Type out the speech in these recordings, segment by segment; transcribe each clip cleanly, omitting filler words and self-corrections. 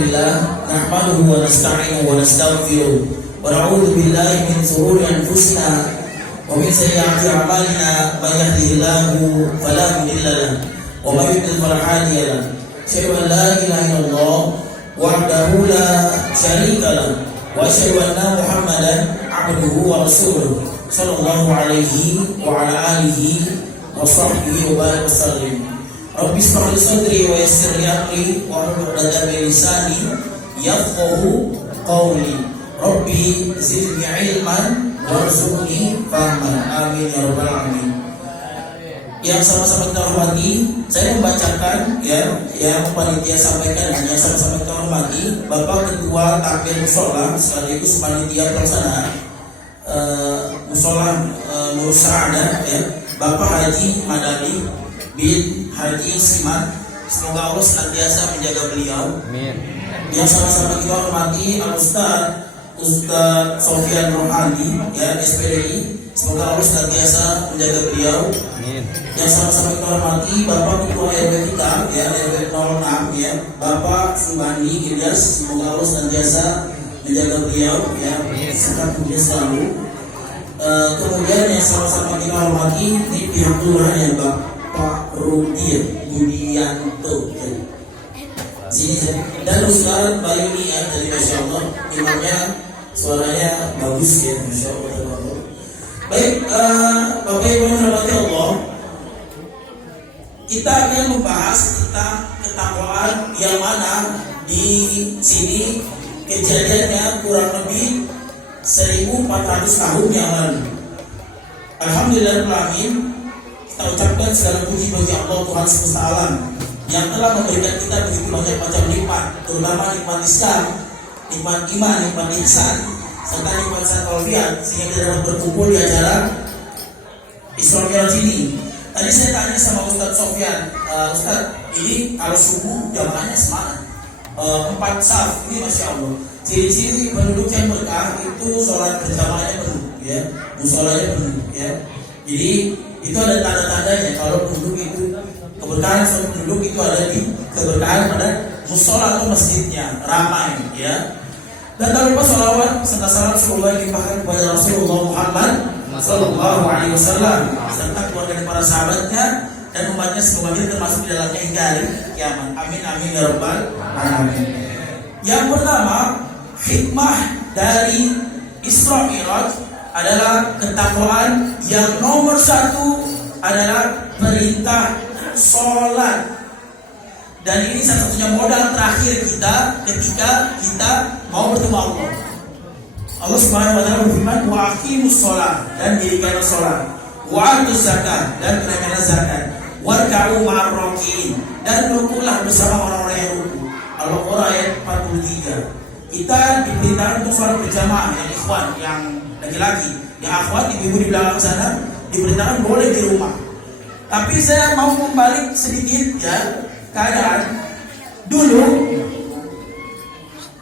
Alhamdulillah nahmaduhu wa nasta'inuhu wa nastaghfiruh wa na'udzu billahi min shururi anfusina wa min sayyiati a'malina may yahdihillahu fala mudilla lahu wa may yudlil fala hadiya lahu. Asyhadu an la ilaha illallah wahdahu la syarika lahu wa asyhadu anna Muhammadan 'abduhu wa rasuluh sallallahu alaihi wa ala alihi wa sahbihi wa barik wasallim. Rabbi ishrah li sadri wa yassir li amri wa hlul 'uqdatam min lisani yafqahu qawli. Rabbi zidni ilman warzuqni fahman. Amin ya rabbal alamin. Yang sama-sama kita hormati, saya membacakan yang panitia sampaikan dan yang sama-sama kita hormati Bapak Ketua Takmir Mushola sekaligus panitia pelaksana Mushola Nur Sa'adah Bapak Haji Madani bin Haji Simat. Semoga Allah senantiasa menjaga beliau. Amin. Yang sama-sama kita hormati Al-Ustaz Sofyan Rohani SPDI. Semoga Allah senantiasa menjaga beliau. Amin. Yang sama-sama kita hormati Bapak Ketua RW kita RW 06 Bapak Subandi Ilyas. Semoga Allah senantiasa menjaga beliau sehat dunia selalu. Kemudian yang sama-sama kita hormati ini pihak kelurahan Bapak Rudir Budianto sini dan Ustaz Bayuni dari Masya Allah, imamnya suaranya bagus Masya Allah. Baik, Bapak Ibu yang dirahmati Allah, kita akan membahas tentang ketakwaan yang mana di sini kejadiannya kurang lebih 1400 tahun yang lalu. Alhamdulillahirrahmanirrahim, kita ucapkan segala puji bagi Allah Tuhan semesta alam yang telah memberikan kita begitu banyak macam nikmat, terutama nikmat Islam, nikmat iman, nikmat ihsan, serta nikmat tauhid, sehingga kita dapat berkumpul di acara Isra Mi'raj ini. Tadi saya tanya sama Ustaz Sofyan, Ustaz, ini kalau subuh jamaahnya semangat 4 saf, ini Masya Allah. Ciri-ciri penduduk yang berkah itu sholat berjamaahnya penuh, musholanya penuh, Jadi itu ada tanda-tandanya kalau penduduk itu keberkahan penduduk itu ada di keberkahan pada mushola atau masjidnya ramai, Dan tak lupa sholawat serta salam semoga dilimpahkan kepada Rasulullah Muhammad Sallallahu Alaihi Wasallam serta keluarga dan para sahabatnya dan umatnya, semoga kita termasuk di dalamnya hingga hari kiamat. Amin amin ya rabbal alamin. Yang pertama, hikmah dari Isra Mi'raj adalah ketakwaan. Yang nomor 1 adalah perintah sholat. Dan ini satu-satunya modal terakhir kita ketika kita mau bertemu Allah. Allah Subhanahu wa taala berfirman, "Wa aqimus shalah," dan dirikanlah salat, "wa atuz zakat," dan tunaikanlah zakat, "warka'u ma'ar raki'in," dan rukulah bersama orang-orang yang ruku. Al-Baqarah ayat 43. Kita diperintahkan untuk sholat berjamaah, yang ikhwan, yang laki-laki, yang akhwat, ibu-ibu di belakang sana diperintahkan boleh di rumah. Tapi saya mau membalik sedikit keadaan dulu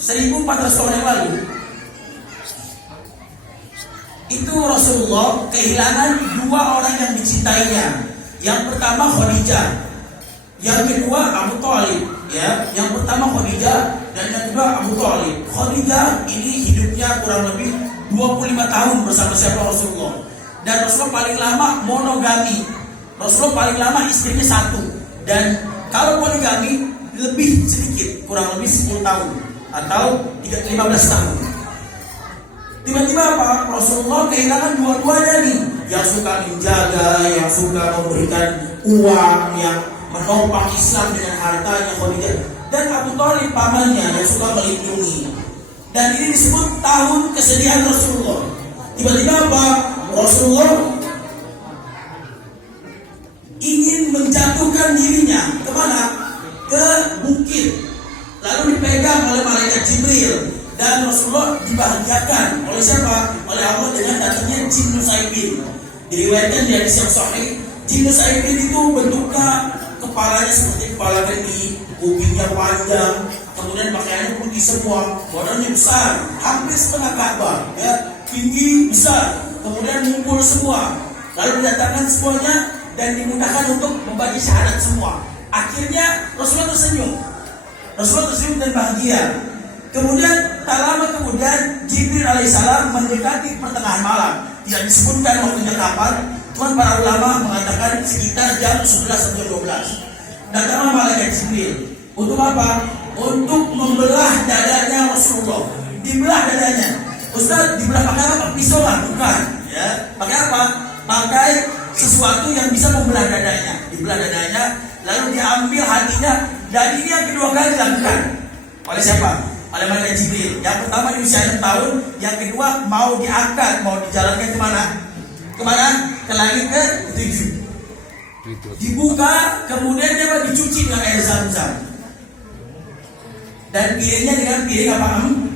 1400 tahun yang lalu itu Rasulullah kehilangan 2 orang yang dicintainya. Yang pertama Khadijah, yang kedua Abu Thalib. Yang pertama Khadijah dan yang kedua Abu Thalib. Khadijah ini hidupnya kurang lebih 25 tahun bersama siapa Rasulullah. Dan Rasulullah paling lama monogami. Rasulullah paling lama istrinya 1. Dan kalau poligami lebih sedikit, kurang lebih 10 tahun atau 15 tahun. Tiba-tiba apa? Rasulullah kehilangan dua-duanya nih. Yang suka menjaga, yang suka memberikan uang, yang menopang Islam dengan hartanya Khadijah, dan Abu Thalib pamannya yang suka melindungi. Dan ini disebut tahun kesedihan Rasulullah. Tiba-tiba apa? Rasulullah ingin menjatuhkan dirinya kemana? Ke bukit. Lalu dipegang oleh malaikat Jibril. Dan Rasulullah dibahagiakan oleh siapa? Oleh Allah dengan datangnya jin Nusaybin. Diriwayatkan di hadis yang sahih, jin Nusaybin itu bentuknya kepalanya seperti kepala kendi, kupingnya panjang, kemudian pakaiannya putih semua, badannya besar, hampir setengah Ka'bah, tinggi besar, kemudian ngumpul semua, lalu didatangkan semuanya dan dimudahkan untuk membagi syahadat semua. Akhirnya Rasulullah tersenyum. Rasulullah tersenyum dan bahagia. Kemudian tak lama kemudian Jibril alaihissalam mendekati pertengahan malam. Tidak disebutkan waktunya kapan, cuman para ulama mengatakan sekitar jam 11 atau 12. Datanglah malaikat Jibril. Untuk apa? Untuk membelah dadanya Rasulullah. Dibelah dadanya. Ustaz, dibelah pakai apa? Pisau lah? Bukan. Ya. Pakai apa? Pakai sesuatu yang bisa membelah dadanya. Dibelah dadanya, lalu diambil hatinya. Dan ini yang kedua kali dilakukan. Oleh siapa? Oleh malaikat Jibril. Yang pertama di usia 6 tahun, yang kedua mau diangkat, mau dijalankan kemana? Kemana? Ke langit ke-7. Dibuka, kemudian dia dicuci dengan air zam-zam. Dan piringnya dengan piring apa?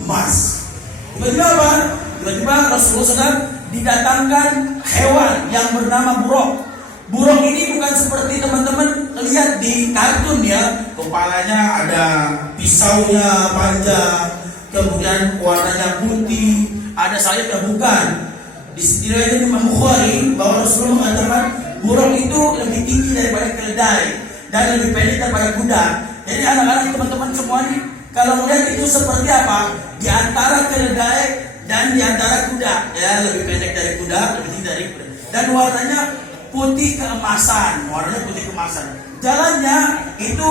Emas. Tiba-tiba apa? Tiba-tiba Rasulullah sedang didatangkan hewan yang bernama buruk. Burung ini bukan seperti teman-teman lihat di kartun ya, kepalanya ada pisaunya panjang, kemudian warnanya putih, ada sayapnya, bukan. Di riwayat Imam Bukhari bahwa Rasulullah mengatakan burung itu lebih tinggi daripada keledai dan lebih pendek daripada kuda. Jadi anak-anak teman-teman semua ini kalau melihat itu seperti apa? Di antara keledai dan di antara kuda, ya lebih pendek dari kuda, lebih tinggi dari kuda. Dan warnanya putih keemasan, warnanya putih keemasan. Jalannya itu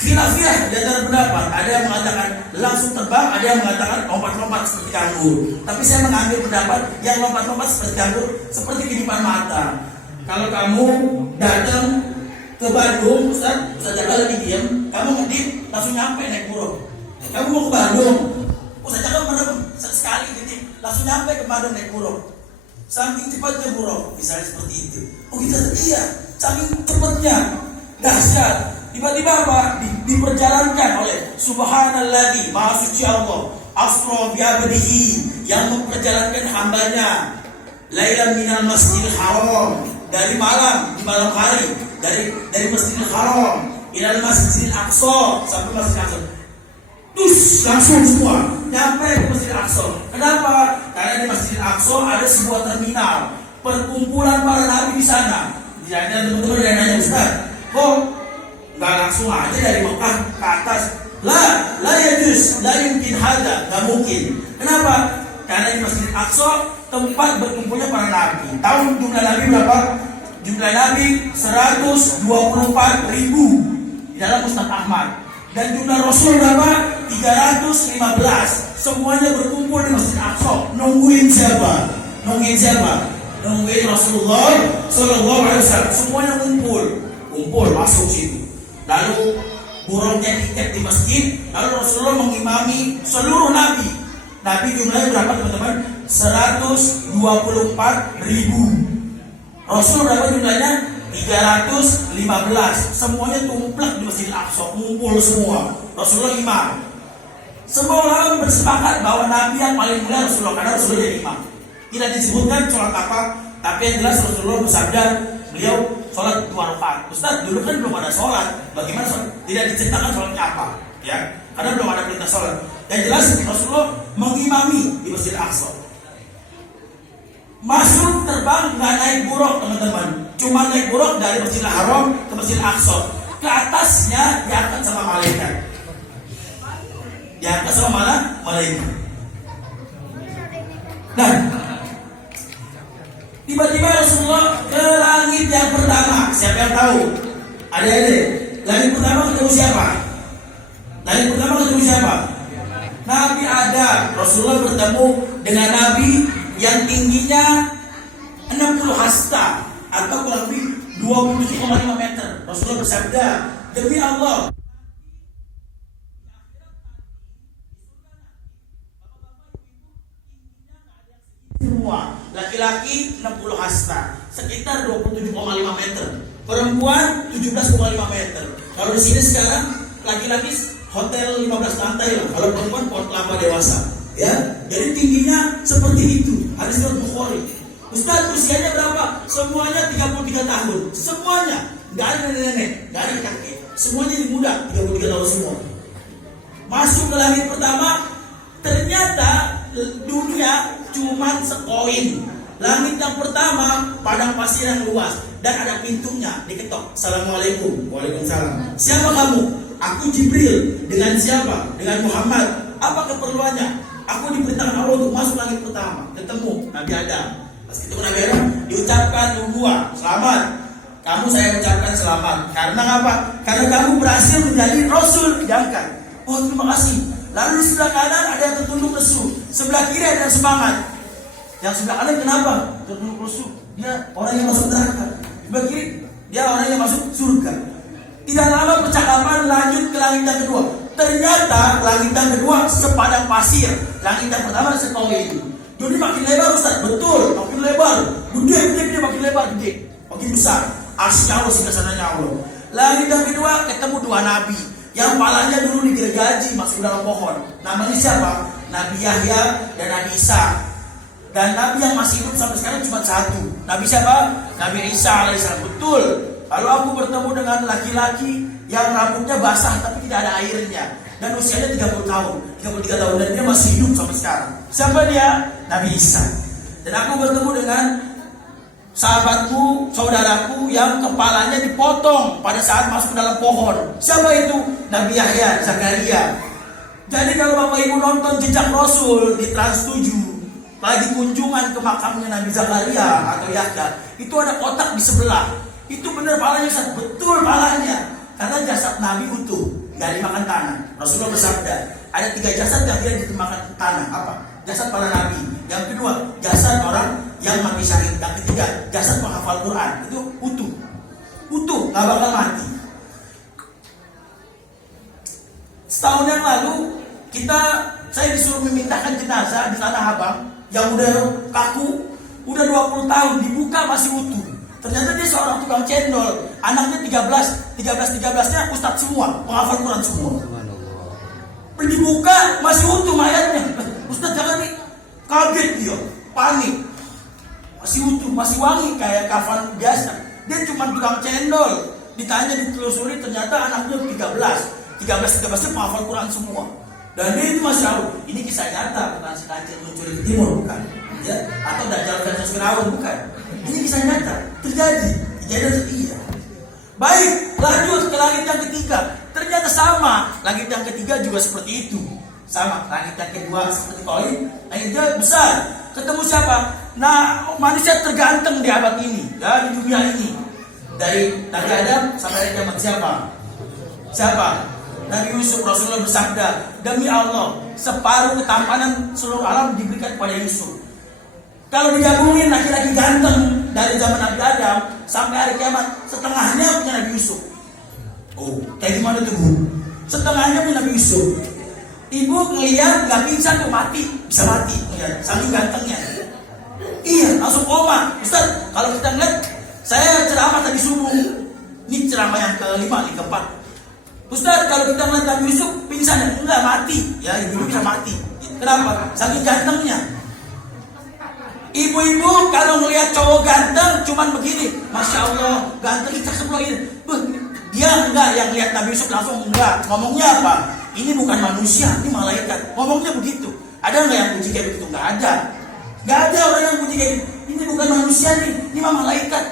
khilafiyah di antara pendapat. Ada yang mengatakan langsung terbang, ada yang mengatakan lompat-lompat seperti kanguru. Tapi saya mengambil pendapat yang lompat-lompat seperti kanguru, seperti kehidupan mata. Kalau kamu datang ke Bandung, Ustaz Jaka lagi diam, kamu ngedip langsung nyampe naik burung. Kamu mau ke Bandung, Ustaz Jaka sekali ngedip langsung nyampe ke Bandung naik burung. Saking cepatnya burung, misalnya seperti itu. Oh kita iya, saking cepatnya, dahsyat. Tiba-tiba apa? Diperjalankan oleh Subhanalladzi, Maha Suci Allah, Asra bi abdihi, yang memperjalankan hambanya. Lailan minal Masjidil Haram, dari malam di malam hari, dari Masjidil Haram ilal Masjidil Aqsa, sampai Masjidil Aqsa. Terus langsung semua nyampe ke Masjidil Aqsa. Kenapa? Karena di Masjidil Aqsa ada sebuah terminal perkumpulan para nabi di sana. Jadi teman-teman yang nanya, Ustaz, kok nggak langsung aja dari Mekah ke atas? La yajuz, la yumkin hada, nggak mungkin. Kenapa? Karena di Masjidil Aqsa tempat berkumpulnya para nabi. Tahu jumlah nabi berapa? Jumlah nabi 124.000 di dalam Musnad Ahmad. Dan jumlah Rasul berapa? 315. Semuanya berkumpul di Masjid Aqsa. Nungguin siapa? Nungguin Rasulullah Sallallahu Alaihi Wasallam. Semuanya kumpul masuk situ. Lalu burungnya diikat di masjid. Lalu Rasulullah mengimami seluruh nabi. Nabi jumlahnya berapa teman-teman? 124.000. Rasul berapa jumlahnya? 315. Semuanya tumplak di Masjidil Aqsa, ngumpul semua. Rasulullah imam. Semua orang bersepakat bahwa Nabi yang paling mulia Rasulullah, karena Rasulullah jadi imam. Tidak disebutkan sholat apa, tapi yang jelas Rasulullah bersabda, beliau sholat 2 rakaat. Ustaz, dulu kan belum ada sholat. Bagaimana sholat? Tidak diceritakan sholatnya apa, ya? Karena belum ada perintah sholat. Yang jelas Rasulullah mengimami di Masjidil Aqsa. Masuk terbang nggak naik buruk teman-teman, cuma naik buruk dari Masjidil Haram ke Masjidil Aqsa. Ke atasnya diangkat sama malaikat. Diangkat sama mana? Malaikat. Nah, tiba-tiba Rasulullah ke langit yang pertama. Siapa yang tahu? Adik-adik, langit pertama ketemu siapa? Langit pertama ketemu siapa? Nabi Adam. Rasulullah bertemu dengan Nabi yang tingginya 60 hasta atau kurang lebih 27,5 meter. Rasulullah bersabda, demi Allah, semua laki-laki 60 hasta, sekitar 27,5 meter. Perempuan 17,5 meter. Kalau di sini sekarang laki-laki hotel 15 lantai lah. Kalau perempuan pot kelapa dewasa. Ya, jadi tingginya seperti itu. Hadis riwayat Bukhari. Ustaz, usianya berapa? Semuanya 33 tahun. Semuanya, nggak ada nenek, nggak ada kakek. Semuanya muda, 33 tahun semua. Masuk ke langit pertama, ternyata dunia cuma sekoin. Langit yang pertama padang pasir yang luas dan ada pintunya, diketok. Assalamualaikum. Waalaikumsalam. Siapa kamu? Aku Jibril. Dengan siapa? Dengan Muhammad. Apa keperluannya? Aku diperintahkan Allah untuk masuk langit pertama. Ketemu Nabi Adam. Pas ketemu Nabi Adam, diucapkan nubuah, selamat. Kamu saya ucapkan selamat. Karena apa? Karena kamu berhasil menjadi Rasul. Diangkat. Oh, terima kasih. Lalu di sebelah kanan ada yang tertunduk lesu. Sebelah kiri ada yang semangat. Yang sebelah kanan kenapa? Tertunduk lesu. Dia orang yang masuk neraka. Sebelah kiri dia orang yang masuk surga. Tidak lama percakapan lanjut ke langit yang kedua. Ternyata langit yang kedua sepadang pasir. Langit yang pertama sekoin. Jadi makin lebar Ustaz. Betul, makin lebar. Gede, makin lebar, gede. Makin besar. Asya Allah singgasananya Allah. Langit yang kedua ketemu dua nabi. Yang palanya dulu digergaji masuk dalam pohon. Namanya siapa? Nabi Yahya dan Nabi Isa. Dan nabi yang masih hidup sampai sekarang cuma satu. Nabi siapa? Nabi Isa alaihissalam. Betul. Lalu aku bertemu dengan laki-laki yang rambutnya basah tapi tidak ada airnya. Dan usianya 30 tahun, 33 tahun. Dan dia masih hidup sampai sekarang. Siapa dia? Nabi Isa. Dan aku bertemu dengan sahabatku, saudaraku yang kepalanya dipotong pada saat masuk ke dalam pohon. Siapa itu? Nabi Yahya, Zakaria. Jadi kalau Bapak Ibu nonton Jejak Rasul di Trans 7, lagi kunjungan ke makamnya Nabi Zakaria atau Yahya, itu ada kotak di sebelah. Itu benar palanya, betul palanya. Karena jasad Nabi utuh, gak dimakan tanah. Rasulullah bersabda, ada 3 jasad yang tidak dimakan tanah. Apa? Jasad para nabi. Yang kedua, jasad orang yang mati syahid. Yang ketiga, jasad penghafal Quran. Itu utuh, gak bakal mati. Setahun yang lalu saya disuruh memindahkan jenazah di Tanah Abang yang udah kaku, udah 20 tahun, dibuka masih utuh. Ternyata dia seorang tukang cendol. Anaknya 13-nya ustadz semua, penghafal Quran semua. Dibuka masih utuh mayatnya. Ustadz jangan nih. Kaget dia, panik. Masih utuh, masih wangi kayak kafan biasa. Dia cuma tukang cendol. Ditanya, ditelusuri, ternyata anaknya 13-nya penghafal Quran semua. Dan dia itu masih tahu, ini kisah nyata, bukan si kancil mencuri ke timur, bukan. Ya, atau Dajjal versus Firaun, bukan. Ini kisah nyata, terjadi, kejadian setia. Baik, lanjut ke langit yang ketiga. Ternyata sama, langit yang ketiga juga seperti itu. Sama, langit yang kedua seperti koin, langitnya besar. Ketemu siapa? Nah, manusia terganteng di abad ini, ya, di dunia ini. Dari Nabi Adam sampai kiamat siapa? Nabi Yusuf. Rasulullah bersabda, demi Allah, separuh ketampanan seluruh alam diberikan kepada Yusuf. Kalau digabungin laki-laki ganteng dari zaman Nabi Adam sampai hari kiamat, setengahnya punya Nabi Yusuf. Oh, kayak gimana tuh Bu? Setengahnya punya Nabi Yusuf. Ibu ngeliat gak pingsan tuh mati, bisa mati, ya, saking gantengnya. Iya, langsung koma. Ustaz, kalau kita ngeliat, saya ceramah tadi subuh. Ini ceramah yang kelima, nih keempat. Ustaz, kalau kita ngeliat Nabi Yusuf pingsan, enggak mati. Ya, ibu bisa mati. Kenapa? Saking gantengnya. Ibu-ibu kalau ngelihat cowok ganteng cuman begini, Masya Allah, ganteng kita semua ini. Dia enggak yang lihat Nabi Yusuf langsung enggak. Ngomongnya apa? Ini bukan manusia, ini malaikat. Ngomongnya begitu. Ada enggak yang puji kayak begitu? Enggak ada. Enggak ada orang yang puji kayak gitu. Ini bukan manusia nih, ini mah malaikat.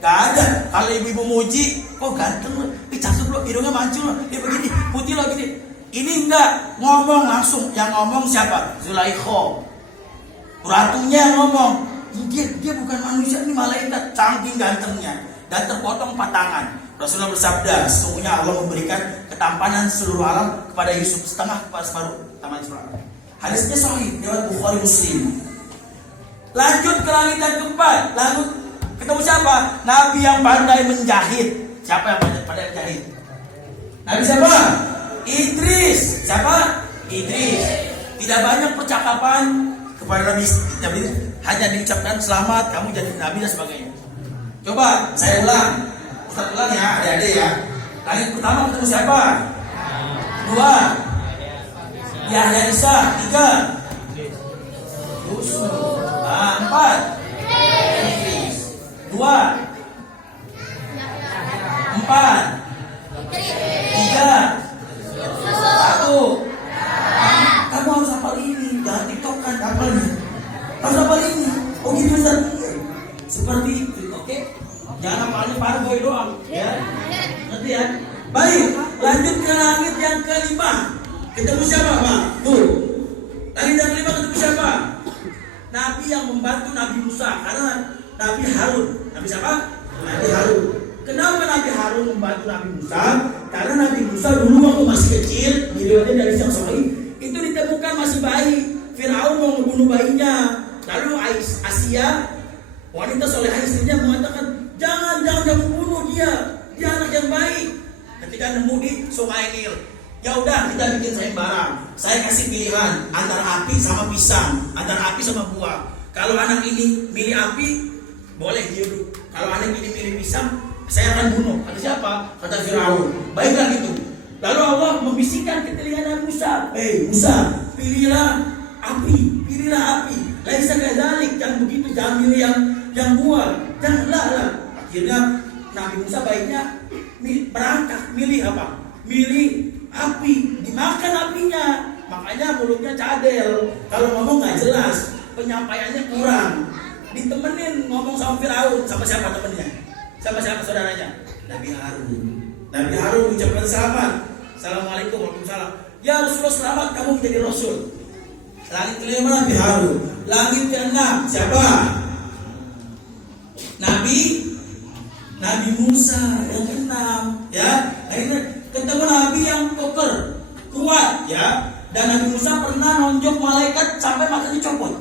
Enggak ada. Kalau ibu-ibu muji, kok ganteng loh, cakep loh, hidungnya mancung loh, dia begini, putih loh gini. Ini enggak, ngomong langsung. Yang ngomong siapa? Zulaikha. Ratunya yang ngomong, dia bukan manusia, ini malaikat, saking gantengnya. Dan terpotong 4 tangan. Rasulullah bersabda, sesungguhnya Allah memberikan ketampanan seluruh alam kepada Yusuf, setengah kepada separuh taman seluruh alam. Hadisnya sahih riwayat Bukhari Muslim. Lanjut ke langit yang keempat. Lalu ketemu siapa? Nabi yang pandai menjahit. Siapa yang pandai menjahit? Nabi siapa? Idris. Siapa? Idris. Tidak banyak percakapan kepada Nabi, hanya diucapkan selamat, kamu jadi Nabi dan sebagainya. Coba saya ulang. Ustaz ulang ya, adik-adik ya. Langit pertama ketemu siapa? 2 Yahya Isa. 3 Yusuf. 4 Idris. 2 4 3 1. Kamu harus hafal ini, jangan tiktokan hafalnya. Harus hafal ini. Oh gitu Ustaz. Seperti itu, oke? Jangan hafalnya parboy doang, ya. Ngerti ya? Baik. Lanjut ke langit yang kelima. Ketemu siapa, Pak? Tuh. Langit yang kelima ketemu siapa? Nabi yang membantu Nabi Musa, karena Nabi Harun. Nabi siapa? Nabi Harun. Kenapa Nabi Harun membantu Nabi Musa? Karena Nabi Musa dulu waktu masih kecil, diriwayatkan dari Syekh Sahih, itu ditemukan masih bayi. Firaun mau membunuh bayinya. Lalu Asia, wanita solehah istrinya mengatakan, jangan bunuh dia anak yang baik. Ketika nemu di Sungai Nil, ya udah kita bikin sayembara. Saya kasih pilihan antara api sama pisang, antara api sama buah. Kalau anak ini milih api, boleh hidup. Kalau anak ini milih pisang, saya akan bunuh. Kata siapa? Kata Firaun. Baiklah gitu. Lalu Allah membisikkan ke telinga Nabi Musa, Musa, pilihlah api. Laisa kadzalik, yang begitu, jangan milih yang buah. Janganlah. Akhirnya Nabi Musa baiknya berangkat, milih apa? Milih api, dimakan apinya. Makanya mulutnya cadel. Kalau ngomong nggak jelas, penyampaiannya kurang. Ditemenin ngomong sama Firaun. Sama siapa temennya? Sama siapa saudaranya? Nabi Harun ucapkan selamat. Assalamualaikum warahmatullahi wabarakatuh. Ya Rasulullah, selamat kamu menjadi Rasul. Langit kelima Nabi Harun. Langit keenam siapa? Nabi Musa yang keenam, ya. Akhirnya ketemu Nabi yang koker, kuat, ya. Dan Nabi Musa pernah nonjok malaikat sampai matanya copot.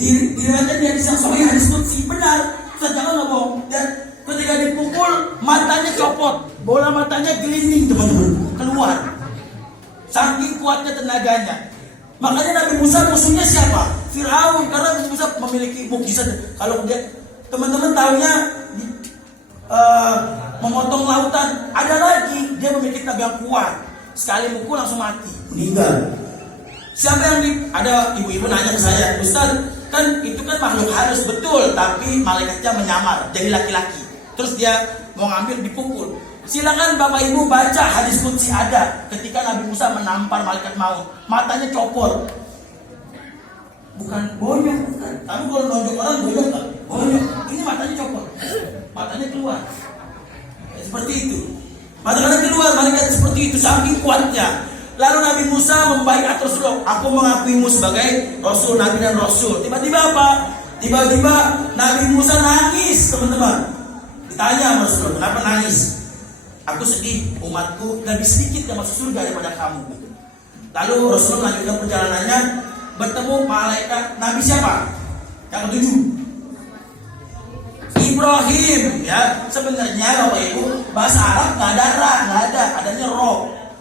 Diriwayatkan dari Syekh Sahih hadis qudsi, benar. Jangan ngomong. Dan ketika dipukul matanya copot, bola matanya gelinding, teman-teman, keluar. Saking kuatnya tenaganya. Makanya Nabi Musa musuhnya siapa? Firaun, karena Nabi Musa memiliki mukjizat. Kalau dia, teman-teman tahunya memotong lautan. Ada lagi, dia memiliki tenaga yang kuat. Sekali mukul langsung mati, meninggal. Siapa yang ada ibu-ibu nanya ke saya, Ustaz, kan itu kan makhluk halus, betul, tapi malaikatnya menyamar jadi laki-laki. Terus dia mau ngambil, dipukul. Silakan Bapak Ibu baca hadis qudsi, ada ketika Nabi Musa menampar malaikat maut, matanya copot. Bukan bonyok, bukan. Tapi kalau nonjok orang bonyok kan? Bonyok. Ini matanya copot, matanya keluar. Seperti itu. Matanya keluar, malaikat seperti itu, saking kuatnya. Lalu Nabi Musa membaiat Rasulullah, aku mengakuimu sebagai Rasul, Nabi dan Rasul. Tiba-tiba apa? Tiba-tiba Nabi Musa nangis, teman-teman. Ditanya sama Rasulullah, kenapa nangis? Aku sedih, umatku lebih sedikit yang masuk surga daripada kamu. Lalu Rasulullah melanjutkan perjalanannya, bertemu malaikat Nabi siapa? Yang ketujuh, Ibrahim, ya. Sebenarnya Bapak Ibu, bahasa Arab nggak ada ra, nggak ada, adanya ro.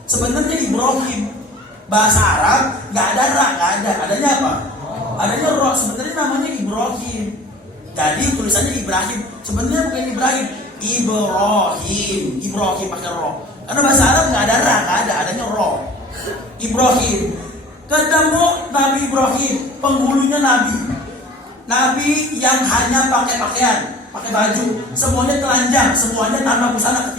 Sebenarnya Ibrahim, bahasa Arab nggak ada ra, nggak ada, adanya apa? Adanya ro. Sebenarnya namanya Ibrahim. Jadi tulisannya Ibrahim. Sebenarnya bukan Ibrahim, Ibrahim pakai ro. Karena bahasa Arab nggak ada ra, nggak ada, adanya ro. Ibrahim. Ketemu Nabi Ibrahim, penghulunya Nabi yang hanya pakai pakaian, pakai baju, semuanya telanjang, semuanya tanpa busana.